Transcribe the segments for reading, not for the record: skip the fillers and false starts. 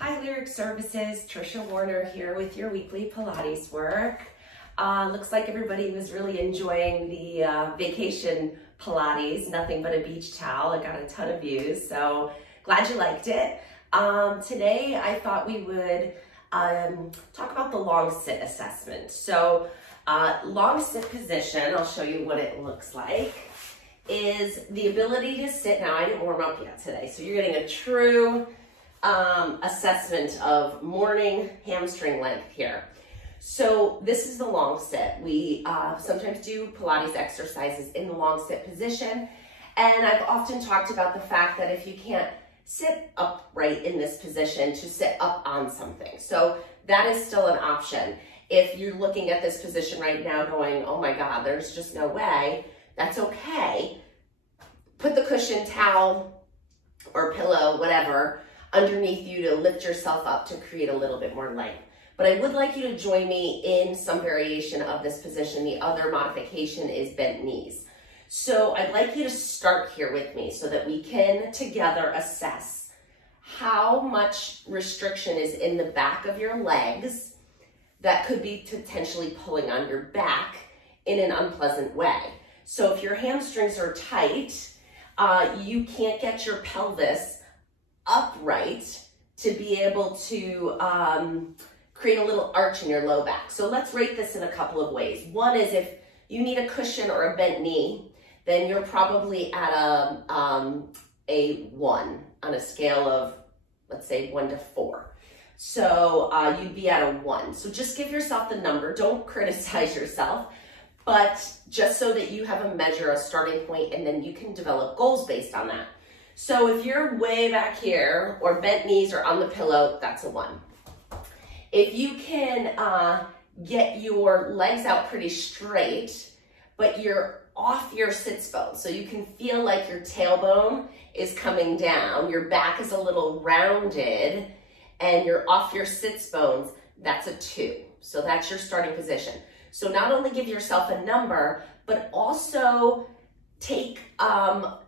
Hi Lyric Services, Trisha Warner here with your weekly Pilates work. Looks like everybody was really enjoying the vacation Pilates, nothing but a beach towel. I got a ton of views, so glad you liked it. Today I thought we would talk about the long sit assessment. So long sit position, I'll show you what it looks like, is the ability to sit. Now I didn't warm up yet today, so you're getting a true assessment of morning hamstring length here. So this is the long sit. We sometimes do Pilates exercises in the long sit position. And I've often talked about the fact that if you can't sit upright in this position, to sit up on something. So that is still an option. If you're looking at this position right now going, oh my God, there's just no way, that's okay. Put the cushion, towel, or pillow, whatever, underneath you to lift yourself up to create a little bit more length. But I would like you to join me in some variation of this position. The other modification is bent knees. So I'd like you to start here with me so that we can together assess how much restriction is in the back of your legs that could be potentially pulling on your back in an unpleasant way. So if your hamstrings are tight, you can't get your pelvis upright to be able to create a little arch in your low back. So let's rate this in a couple of ways. One is if you need a cushion or a bent knee, then you're probably at a 1 on a scale of, let's say, 1 to 4. So you'd be at a 1. So just give yourself the number. Don't criticize yourself, but just so that you have a measure, a starting point, and then you can develop goals based on that. So if you're way back here or bent knees or on the pillow, that's a 1. If you can get your legs out pretty straight, but you're off your sits bone, so you can feel like your tailbone is coming down, your back is a little rounded, and you're off your sits bones, that's a 2. So that's your starting position. So not only give yourself a number, but also take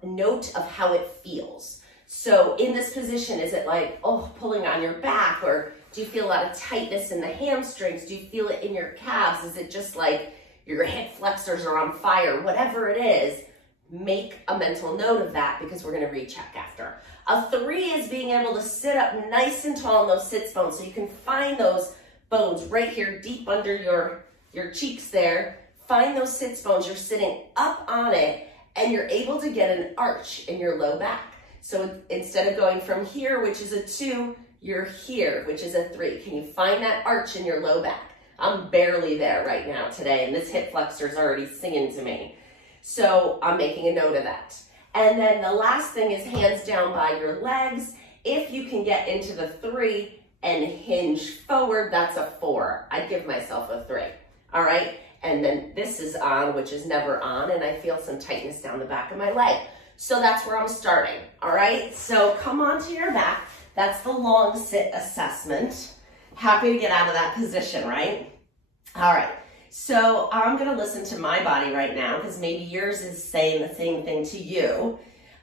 note of how it feels. So in this position, is it like, oh, pulling on your back, or do you feel a lot of tightness in the hamstrings? Do you feel it in your calves? Is it just like your hip flexors are on fire? Whatever it is, make a mental note of that because we're gonna recheck after. A 3 is being able to sit up nice and tall in those sits bones, so you can find those bones right here deep under your cheeks there. Find those sits bones, you're sitting up on it, and you're able to get an arch in your low back. So instead of going from here, which is a 2, you're here, which is a 3. Can you find that arch in your low back? I'm barely there right now today, and this hip flexor is already singing to me. So I'm making a note of that. And then the last thing is hands down by your legs. If you can get into the 3 and hinge forward, that's a 4. I'd give myself a 3, all right? And then this is on, which is never on, and I feel some tightness down the back of my leg. So that's where I'm starting, all right? So come onto your back. That's the long sit assessment. Happy to get out of that position, right? All right, so I'm gonna listen to my body right now because maybe yours is saying the same thing to you.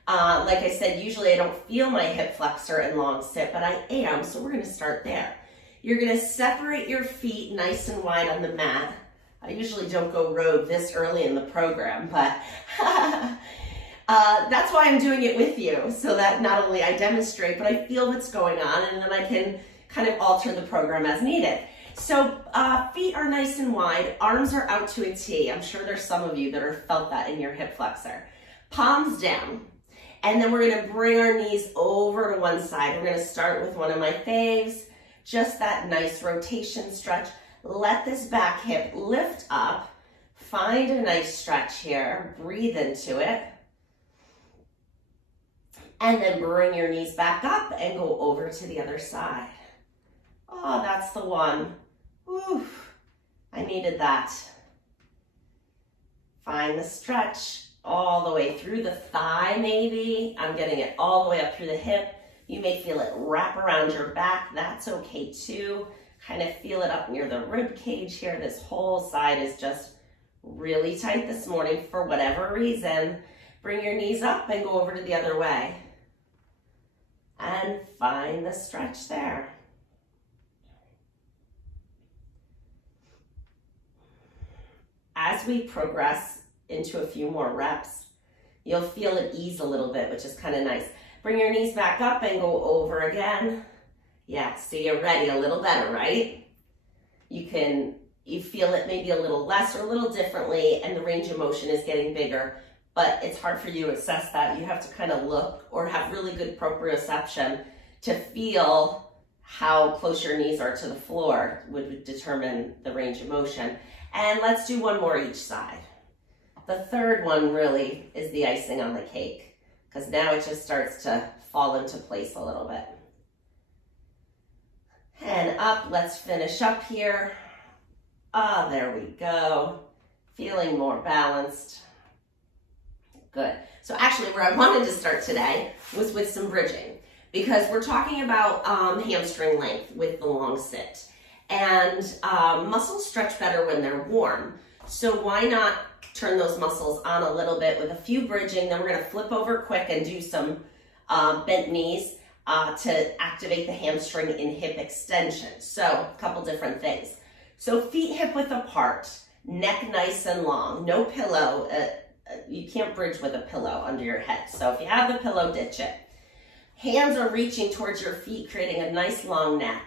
Like I said, usually I don't feel my hip flexor in long sit, but I am, so we're gonna start there. You're gonna separate your feet nice and wide on the mat. I usually don't go rogue this early in the program, but that's why I'm doing it with you, so that not only I demonstrate, but I feel what's going on, and then I can kind of alter the program as needed. So feet are nice and wide, arms are out to a T. I'm sure there's some of you that have felt that in your hip flexor. Palms down, and then we're gonna bring our knees over to one side. We're gonna start with one of my faves, just that nice rotation stretch. Let this back hip lift up, find a nice stretch here, breathe into it, and then bring your knees back up and go over to the other side. Oh, that's the one. Whew, I needed that. Find the stretch all the way through the thigh maybe. I'm getting it all the way up through the hip. You may feel it wrap around your back. That's okay too. Kind of feel it up near the rib cage here. This whole side is just really tight this morning for whatever reason. Bring your knees up and go over to the other way. And find the stretch there. as we progress into a few more reps, you'll feel it ease a little bit, which is kind of nice. Bring your knees back up and go over again. Yeah, so you're ready, a little better, right? You feel it maybe a little less or a little differently, and the range of motion is getting bigger, but it's hard for you to assess that. You have to kind of look or have really good proprioception to feel how close your knees are to the floor would determine the range of motion. And let's do one more each side. The third one really is the icing on the cake, because now it just starts to fall into place a little bit. And up, let's finish up here. Ah, there we go. Feeling more balanced. Good. So actually where I wanted to start today was with some bridging, because we're talking about hamstring length with the long sit. And muscles stretch better when they're warm. So why not turn those muscles on a little bit with a few bridging. Then we're going to flip over quick and do some bent knees to activate the hamstring and hip extension. So a couple different things. So feet hip width apart, neck nice and long, no pillow. You can't bridge with a pillow under your head. So if you have the pillow, ditch it. Hands are reaching towards your feet, creating a nice long neck.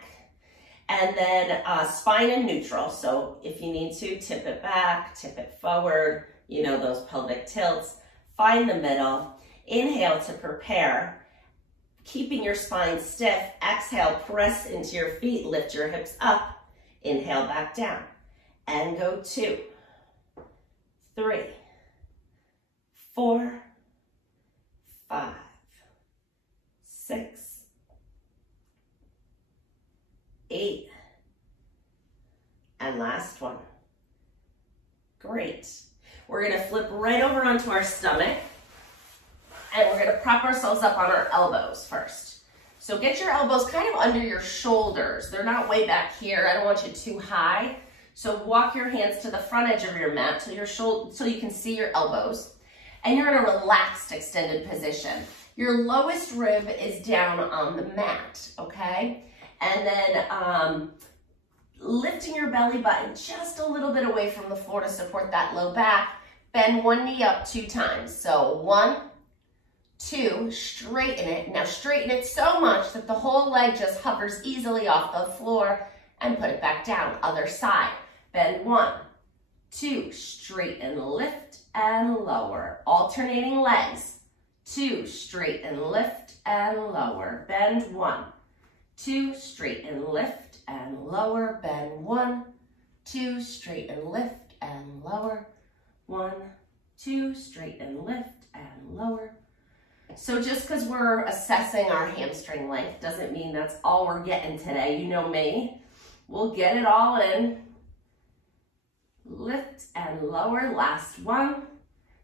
And then spine in neutral. So if you need to, tip it back, tip it forward, you know, those pelvic tilts. Find the middle. Inhale to prepare. Keeping your spine stiff. Exhale, press into your feet, lift your hips up. Inhale back down. And go 2, 3, 4, 5, 6, 8, and last one. Great. We're going to flip right over onto our stomach, and we're going to prop ourselves up on our elbows first. So get your elbows kind of under your shoulders. They're not way back here. I don't want you too high. So walk your hands to the front edge of your mat till so you can see your elbows, and you're in a relaxed extended position. Your lowest rib is down on the mat, okay? And then lifting your belly button just a little bit away from the floor to support that low back. Bend one knee up 2 times. So 1, 2, straighten it. Now straighten it so much that the whole leg just hovers easily off the floor, and put it back down. Other side. Bend 1, 2, straighten, lift, and lower. Alternating legs. 2, straighten, lift, and lower. Bend 1, 2, straighten, lift, and lower. Bend 1, 2, straighten, lift, and lower. 1, 2, straighten, lift, and lower. So just because we're assessing our hamstring length doesn't mean that's all we're getting today. You know me. We'll get it all in. Lift and lower. Last one.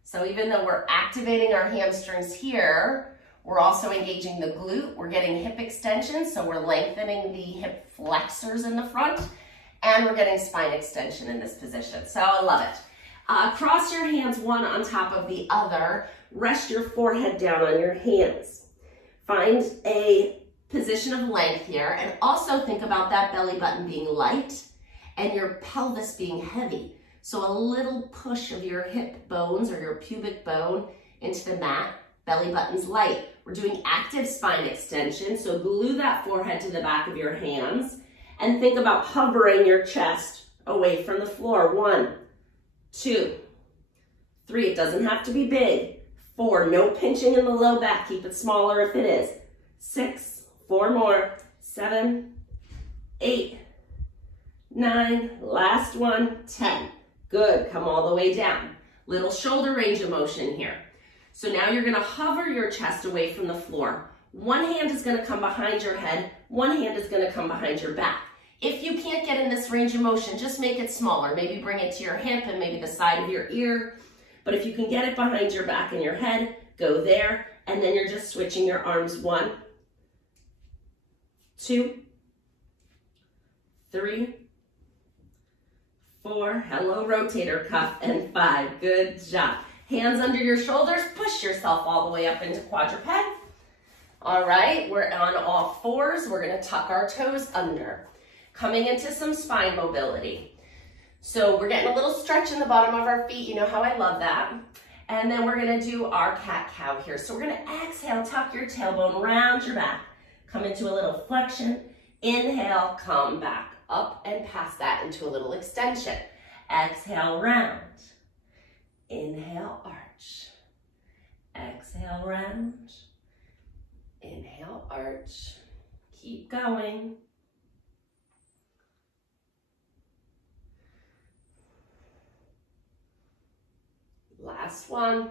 So even though we're activating our hamstrings here, we're also engaging the glute. We're getting hip extension, so we're lengthening the hip flexors in the front, and we're getting spine extension in this position. So I love it. Cross your hands one on top of the other. Rest your forehead down on your hands. Find a position of length here, and also think about that belly button being light and your pelvis being heavy. So a little push of your hip bones or your pubic bone into the mat. Belly button's light. We're doing active spine extension, so glue that forehead to the back of your hands and think about hovering your chest away from the floor. 1, 2, 3. It doesn't have to be big. 4, no pinching in the low back. Keep it smaller if it is. 6, 4 more. 7, 8, 9, last one, 10. Good, come all the way down. Little shoulder range of motion here. So now you're gonna hover your chest away from the floor. One hand is gonna come behind your head, one hand is gonna come behind your back. If you can't get in this range of motion, just make it smaller. Maybe bring it to your hip and maybe the side of your ear. But if you can get it behind your back and your head, go there. And then you're just switching your arms. 1, 2, 3, 4, hello rotator cuff, and 5. Good job. Hands under your shoulders, push yourself all the way up into quadruped. All right, we're on all fours. We're gonna tuck our toes under. Coming into some spine mobility. So we're getting a little stretch in the bottom of our feet. You know how I love that. And then we're gonna do our cat-cow here. So we're gonna exhale, tuck your tailbone, round your back. Come into a little flexion. Inhale, come back up and pass that into a little extension. Exhale, round. Inhale, arch. Exhale, round. Inhale, arch. Keep going. Last one.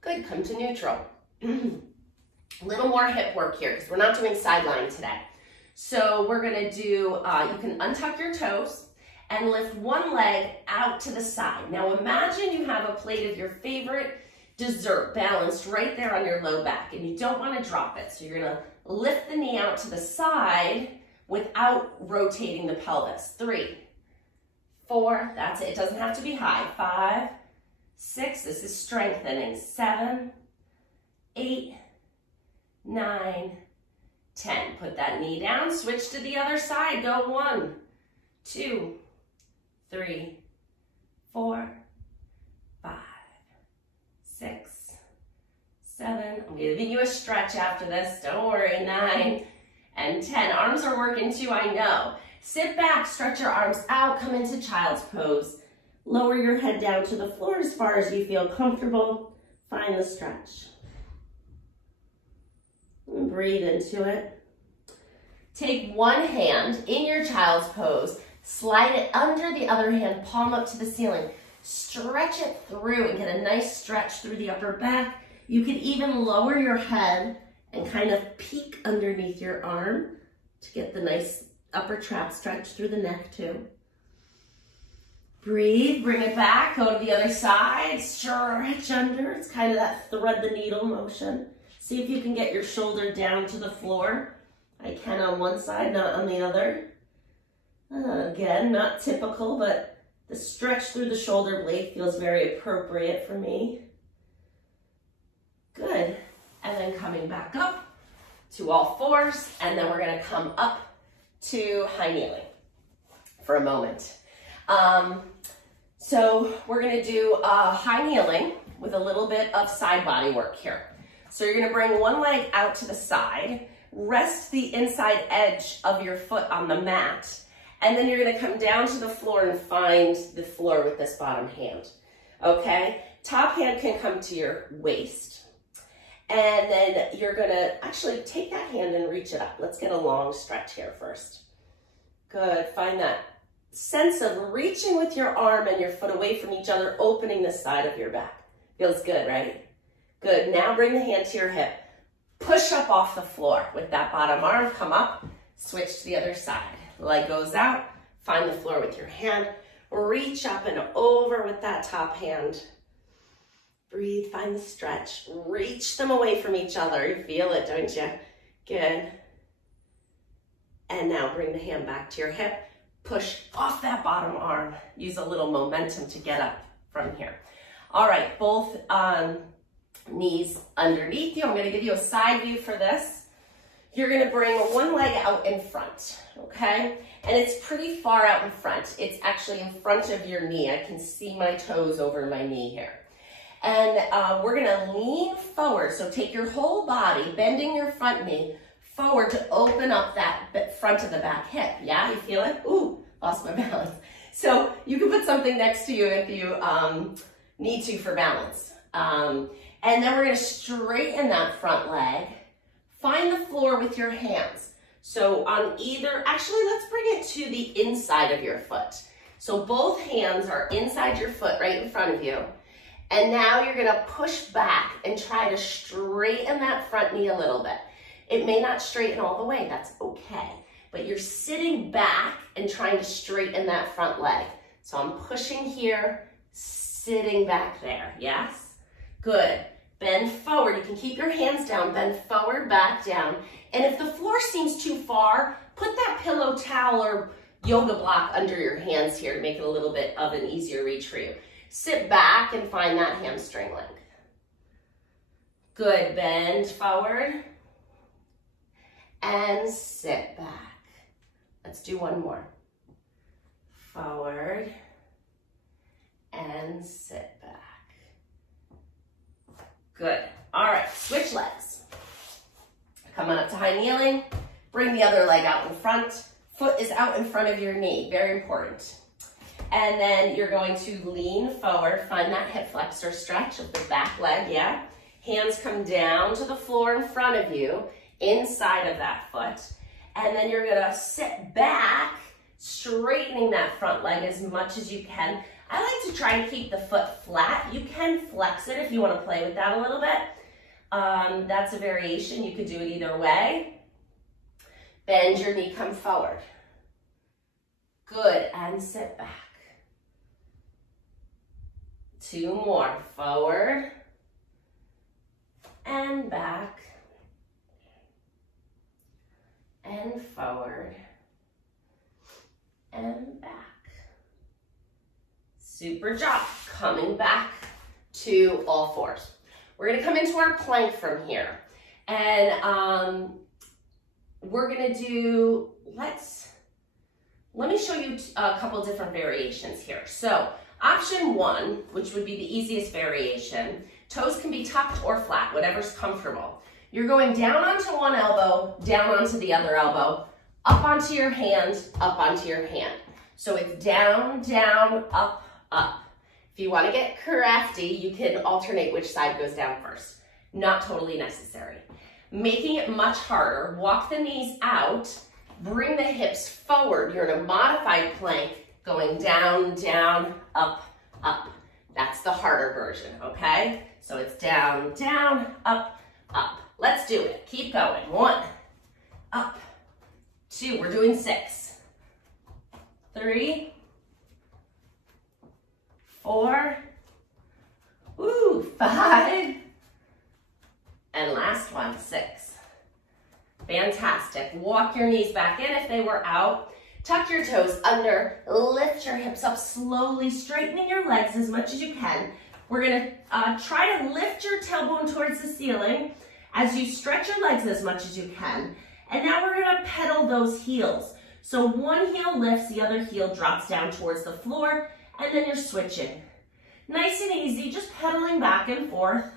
Good, come to neutral. A little more hip work here because we're not doing sideline today. So we're gonna do, you can untuck your toes and lift one leg out to the side. Now imagine you have a plate of your favorite dessert balanced right there on your low back and you don't wanna drop it. So you're gonna lift the knee out to the side without rotating the pelvis. 3, 4, that's it. It doesn't have to be high. 5, 6, this is strengthening. 7, 8, 9, 10. Put that knee down, switch to the other side. Go 1, 2, 3, 4, 5, 6, 7. I'm giving you a stretch after this. Don't worry. 9 and 10. Arms are working too, I know. Sit back, stretch your arms out, come into child's pose. Lower your head down to the floor as far as you feel comfortable. Find the stretch. And breathe into it. Take one hand in your child's pose, slide it under the other hand, palm up to the ceiling. Stretch it through and get a nice stretch through the upper back. You could even lower your head and kind of peek underneath your arm to get the nice upper trap stretch through the neck too. Breathe, bring it back, go to the other side, stretch under. It's kind of that thread the needle motion. See if you can get your shoulder down to the floor. I can on one side, not on the other. Again, not typical, but the stretch through the shoulder blade feels very appropriate for me. Good. And then coming back up to all fours, and then we're gonna come up to high kneeling for a moment. So we're gonna do high kneeling with a little bit of side body work here. So you're gonna bring one leg out to the side, rest the inside edge of your foot on the mat, and then you're gonna come down to the floor and find the floor with this bottom hand, okay? Top hand can come to your waist, and then you're gonna actually take that hand and reach it up. Let's get a long stretch here first. Good, find that sense of reaching with your arm and your foot away from each other, opening the side of your back. Feels good, right? Good, now bring the hand to your hip. Push up off the floor with that bottom arm, come up, switch to the other side. Leg goes out, find the floor with your hand, reach up and over with that top hand. Breathe, find the stretch, reach them away from each other. You feel it, don't you? Good. And now bring the hand back to your hip, push off that bottom arm. Use a little momentum to get up from here. All right, both knees underneath you. I'm gonna give you a side view for this. You're gonna bring one leg out in front, okay? And it's pretty far out in front. It's actually in front of your knee. I can see my toes over my knee here. And we're gonna lean forward. So take your whole body, bending your front knee forward to open up that front of the back hip. Yeah, you feel it? Ooh, lost my balance. So you can put something next to you if you need to for balance. And then we're gonna straighten that front leg. Find the floor with your hands. So on either, actually let's bring it to the inside of your foot. So both hands are inside your foot right in front of you. And now you're gonna push back and try to straighten that front knee a little bit. It may not straighten all the way, that's okay. But you're sitting back and trying to straighten that front leg. So I'm pushing here, sitting back there, yes? Good. Bend forward. You can keep your hands down, bend forward, back down. And if the floor seems too far, put that pillow towel or yoga block under your hands here to make it a little bit of an easier reach for you. Sit back and find that hamstring length. Good. Bend forward and sit back. Let's do one more. Forward and sit back. Good. All right, switch legs. Come on up to high kneeling. Bring the other leg out in front. Foot is out in front of your knee, very important. And then you're going to lean forward, find that hip flexor stretch of the back leg, yeah? Hands come down to the floor in front of you, inside of that foot. And then you're gonna sit back, straightening that front leg as much as you can. I like to try and keep the foot flat. You can flex it if you wanna play with that a little bit. That's a variation, you could do it either way. Bend your knee, come forward. Good, and sit back. 2 more, forward and back and forward and back. Super job. Coming back to all fours. We're gonna come into our plank from here. And we're gonna do, let me show you a couple different variations here. So option 1, which would be the easiest variation, toes can be tucked or flat, whatever's comfortable. You're going down onto one elbow, down onto the other elbow, up onto your hand, up onto your hand. So it's down, down, up, up. If you want to get crafty, you can alternate which side goes down first. Not totally necessary. Making it much harder, walk the knees out, bring the hips forward. You're in a modified plank, going down, down, up, up. That's the harder version, okay? So it's down, down, up, up. Let's do it. Keep going. 1, up, 2. We're doing 6. 3, 4, 5, and last one, 6. Fantastic. Walk your knees back in if they were out. Tuck your toes under, lift your hips up slowly, straightening your legs as much as you can. We're gonna try to lift your tailbone towards the ceiling as you stretch your legs as much as you can. And now we're gonna pedal those heels. So one heel lifts, the other heel drops down towards the floor, and then you're switching. Nice and easy, just pedaling back and forth.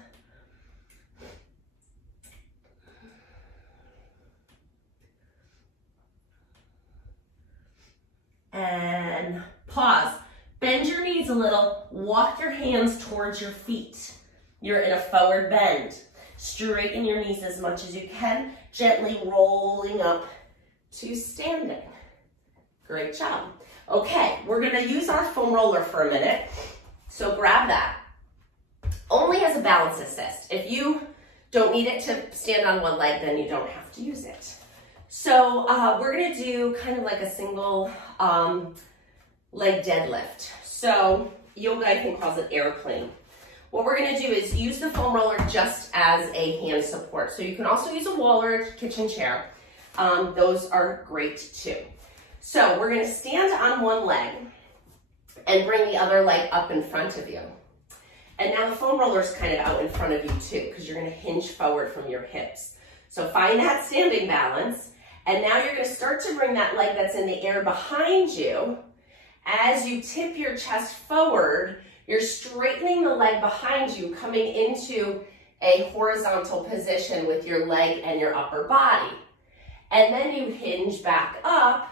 And pause. Bend your knees a little, walk your hands towards your feet. You're in a forward bend. Straighten your knees as much as you can, gently rolling up to standing. Great job. Okay, we're gonna use our foam roller for a minute. So grab that. Only as a balance assist. If you don't need it to stand on one leg, then you don't have to use it. So we're gonna do kind of like a single leg deadlift. So yoga, I think, calls it airplane. What we're gonna do is use the foam roller just as a hand support. So you can also use a wall or a kitchen chair. Those are great too. So we're gonna stand on one leg and bring the other leg up in front of you. And now the foam roller is kind of out in front of you too, because you're gonna hinge forward from your hips. So find that standing balance. And now you're gonna start to bring that leg that's in the air behind you. As you tip your chest forward, you're straightening the leg behind you, coming into a horizontal position with your leg and your upper body. And then you hinge back up,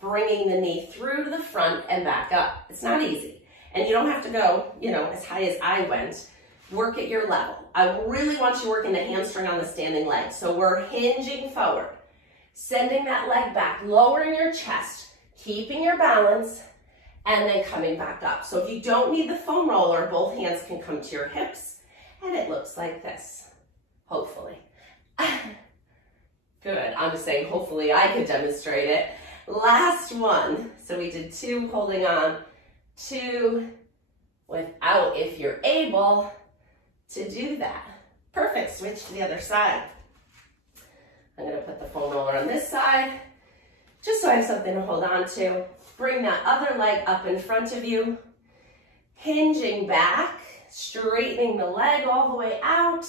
bringing the knee through to the front and back up. It's not easy. And you don't have to go, as high as I went. Work at your level. I really want you working the hamstring on the standing leg. So we're hinging forward, sending that leg back, lowering your chest, keeping your balance, and then coming back up. So if you don't need the foam roller, both hands can come to your hips, and it looks like this, hopefully. Good, I'm just saying hopefully I could demonstrate it. Last one. So we did 2 holding on, 2 without, if you're able to do that. Perfect, switch to the other side. I'm gonna put the foam roller on this side, just so I have something to hold on to. Bring that other leg up in front of you, hinging back, straightening the leg all the way out,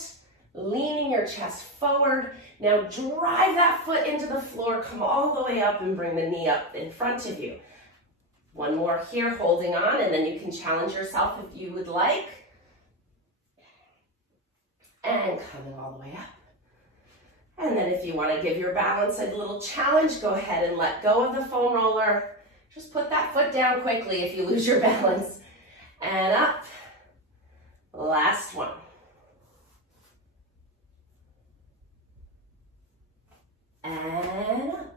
leaning your chest forward. Now drive that foot into the floor, come all the way up and bring the knee up in front of you. One more here, holding on, and then you can challenge yourself if you would like. And coming all the way up. And then if you want to give your balance a little challenge, go ahead and let go of the foam roller. Just put that foot down quickly if you lose your balance. And up. Last one. And up.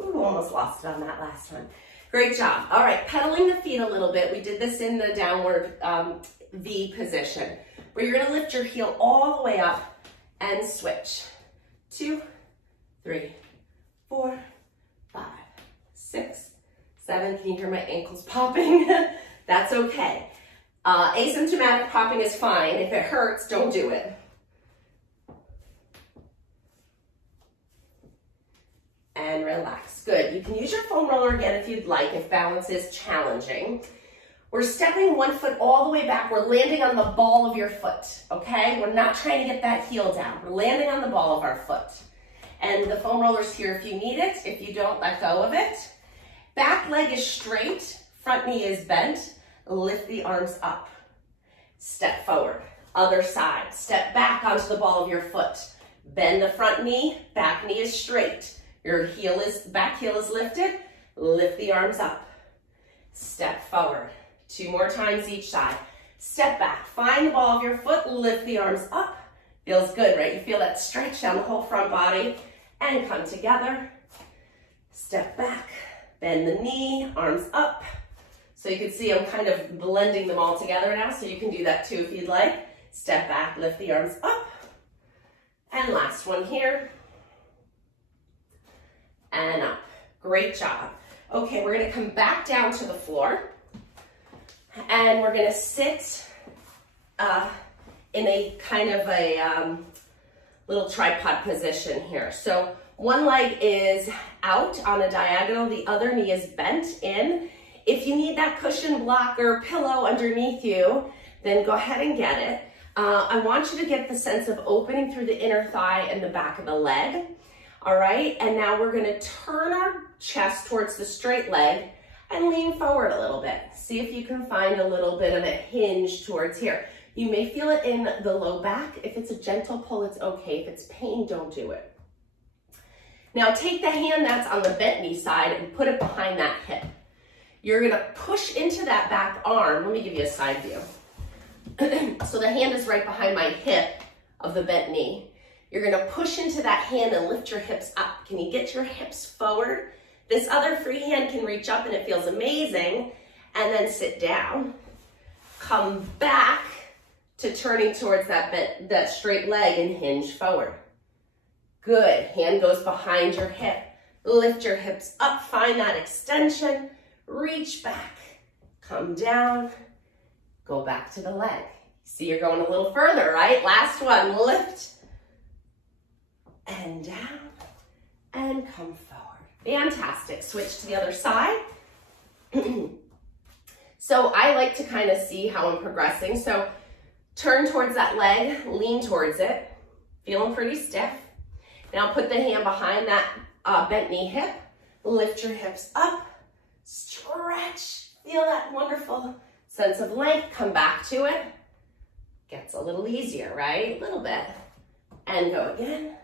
Ooh, almost lost it on that last one. Great job. All right, pedaling the feet a little bit. We did this in the downward V position, where you're gonna lift your heel all the way up and switch. 2, 3, 4, 5, 6, 7. Can you hear my ankles popping? That's okay. Asymptomatic popping is fine. If it hurts, don't do it. And relax. Good. You can use your foam roller again if you'd like, if balance is challenging. We're stepping one foot all the way back. We're landing on the ball of your foot, okay? We're not trying to get that heel down. We're landing on the ball of our foot. And the foam roller's here if you need it. If you don't, let go of it. Back leg is straight. Front knee is bent. Lift the arms up. Step forward. Other side. Step back onto the ball of your foot. Bend the front knee. Back knee is straight. Your back heel is lifted. Lift the arms up. Step forward. 2 more times each side. Step back. Find the ball of your foot. Lift the arms up. Feels good, right? You feel that stretch down the whole front body. And come together. Step back. Bend the knee. Arms up. So you can see I'm kind of blending them all together now. So you can do that too if you'd like. Step back. Lift the arms up. And last one here. And up. Great job. Okay, we're going to come back down to the floor. And we're going to sit in a kind of a little tripod position here. So one leg is out on a diagonal. The other knee is bent in. If you need that cushion block or pillow underneath you, then go ahead and get it. I want you to get the sense of opening through the inner thigh and the back of the leg. All right, and now we're gonna turn our chest towards the straight leg and lean forward a little bit. See if you can find a little bit of a hinge towards here. You may feel it in the low back. If it's a gentle pull, it's okay. If it's pain, don't do it. Now take the hand that's on the bent knee side and put it behind that hip. You're gonna push into that back arm. Let me give you a side view. So the hand is right behind my hip of the bent knee. You're gonna push into that hand and lift your hips up. Can you get your hips forward? This other free hand can reach up and it feels amazing. And then sit down. Come back to turning towards that straight leg and hinge forward. Good. Hand goes behind your hip. Lift your hips up. Find that extension. Reach back. Come down. Go back to the leg. See, you're going a little further, right? Last one. Lift. And down. And come forward. Fantastic. Switch to the other side. So I like to kind of see how I'm progressing. So turn towards that leg, lean towards it, feeling pretty stiff. Now put the hand behind that bent knee hip, lift your hips up, stretch, feel that wonderful sense of length, come back to it. Gets a little easier, right? A little bit. And go again.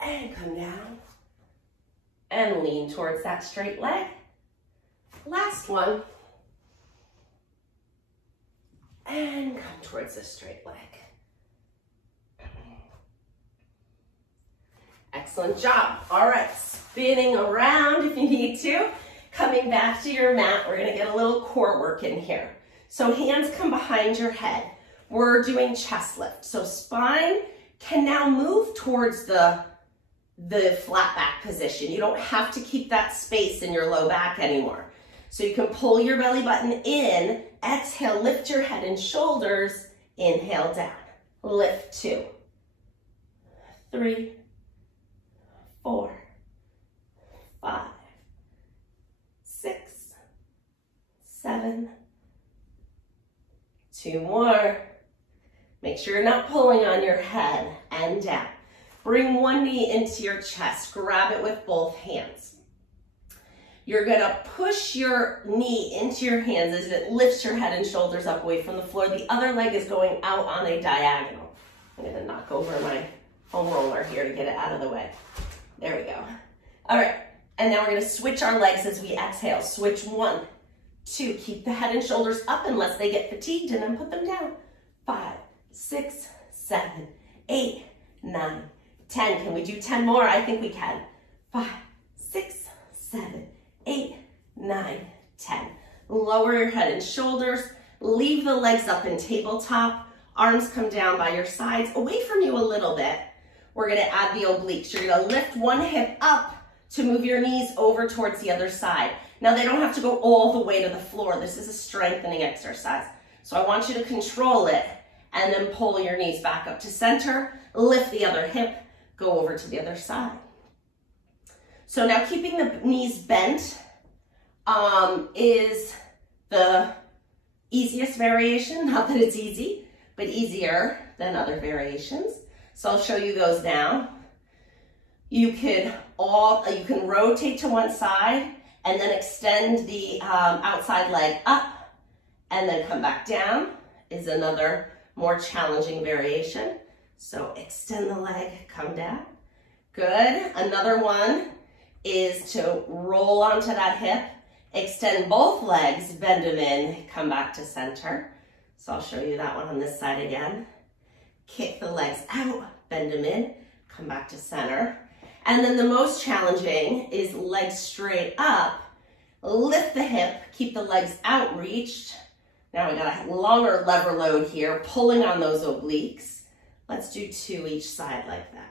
And come down. And lean towards that straight leg. Last one. And come towards the straight leg. Excellent job. All right, spinning around if you need to. Coming back to your mat, we're gonna get a little core work in here. So hands come behind your head. We're doing chest lift. So spine can now move towards the flat back position. You don't have to keep that space in your low back anymore. So you can pull your belly button in, exhale, lift your head and shoulders, inhale down. Lift 2, 3, 4, 5, 6, 7, 2 more, Make sure you're not pulling on your head and down. Bring one knee into your chest. Grab it with both hands. You're gonna push your knee into your hands as it lifts your head and shoulders up away from the floor. The other leg is going out on a diagonal. I'm gonna knock over my foam roller here to get it out of the way. There we go. All right, and now we're gonna switch our legs as we exhale. Switch 1, 2, keep the head and shoulders up unless they get fatigued, and then put them down. 5, 6, 7, 8, 9, 10. Can we do 10 more? I think we can. 5, 6, 7, 8, 9, 10. Lower your head and shoulders. Leave the legs up in tabletop. Arms come down by your sides, away from you a little bit. We're gonna add the obliques. You're gonna lift one hip up to move your knees over towards the other side. Now they don't have to go all the way to the floor. This is a strengthening exercise. So I want you to control it and then pull your knees back up to center. Lift the other hip, go over to the other side. So now keeping the knees bent is the easiest variation. Not that it's easy, but easier than other variations. So I'll show you those now. You can rotate to one side and then extend the outside leg up and then come back down is another more challenging variation. So extend the leg, come down. Good. Another one is to roll onto that hip, extend both legs, bend them in, come back to center. So I'll show you that one on this side again. Kick the legs out, bend them in, come back to center. And then the most challenging is legs straight up, lift the hip, keep the legs out reached. Now we got a longer lever load here, pulling on those obliques. Let's do 2 each side like that.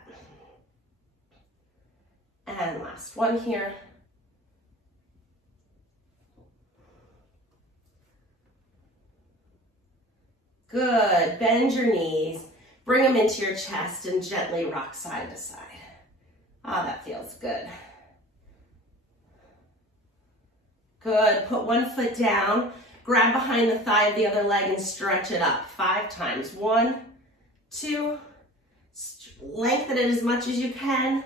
And last one here. Good, bend your knees, bring them into your chest and gently rock side to side. Ah, that feels good. Good, put one foot down, grab behind the thigh of the other leg and stretch it up 5 times. 1, 2, lengthen it as much as you can.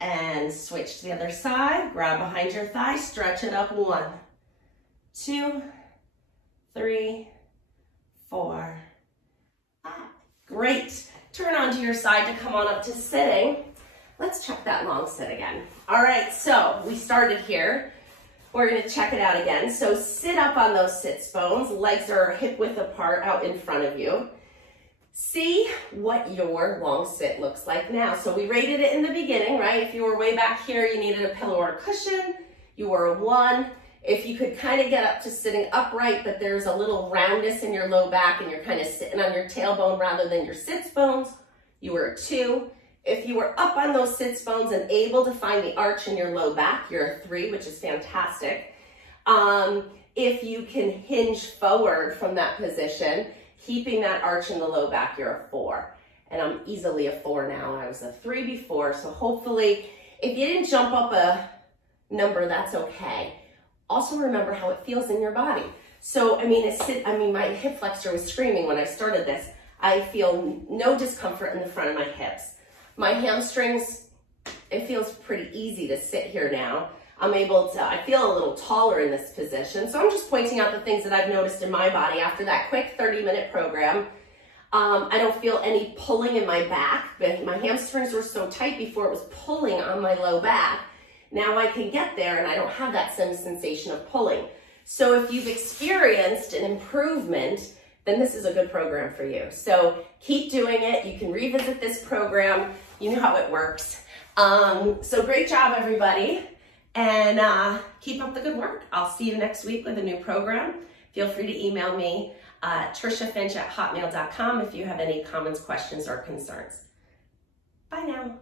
And switch to the other side, grab behind your thigh, stretch it up. 1, 2, 3, 4, 5. Great. Turn onto your side to come on up to sitting. Let's check that long sit again. All right, so we started here. We're gonna check it out again. So sit up on those sits bones. Legs are hip width apart out in front of you. See what your long sit looks like now. So we rated it in the beginning, right? If you were way back here, you needed a pillow or a cushion. You were a 1. If you could kind of get up to sitting upright, but there's a little roundness in your low back and you're kind of sitting on your tailbone rather than your sits bones, you were a 2. If you were up on those sits bones and able to find the arch in your low back, you're a 3, which is fantastic. If you can hinge forward from that position, keeping that arch in the low back, you're a 4. And I'm easily a 4 now. I was a 3 before, so hopefully, if you didn't jump up a number, that's okay. Also remember how it feels in your body. So, I mean, my hip flexor was screaming when I started this. I feel no discomfort in the front of my hips. My hamstrings, it feels pretty easy to sit here now. I feel a little taller in this position. So I'm just pointing out the things that I've noticed in my body after that quick 30-minute program. I don't feel any pulling in my back, but my hamstrings were so tight before it was pulling on my low back. Now I can get there and I don't have that same sensation of pulling. So if you've experienced an improvement, then this is a good program for you. So keep doing it. You can revisit this program. You know how it works. So great job, everybody. And keep up the good work. I'll see you next week with a new program. Feel free to email me, triciafinch@hotmail.com if you have any comments, questions, or concerns. Bye now.